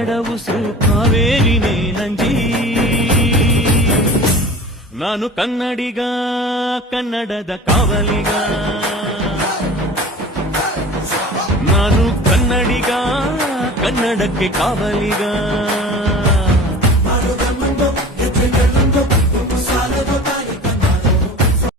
ಕನ್ನಡ ಉಸಿರು ಕಾವೇರಿನೇ ನಂಜಿ. ನಾನು ಕನ್ನಡಿಗ, ಕನ್ನಡದ ಕಾವಲಿಗ. ನಾನು ಕನ್ನಡಿಗ, ಕನ್ನಡಕ್ಕೆ ಕಾವಲಿಗ.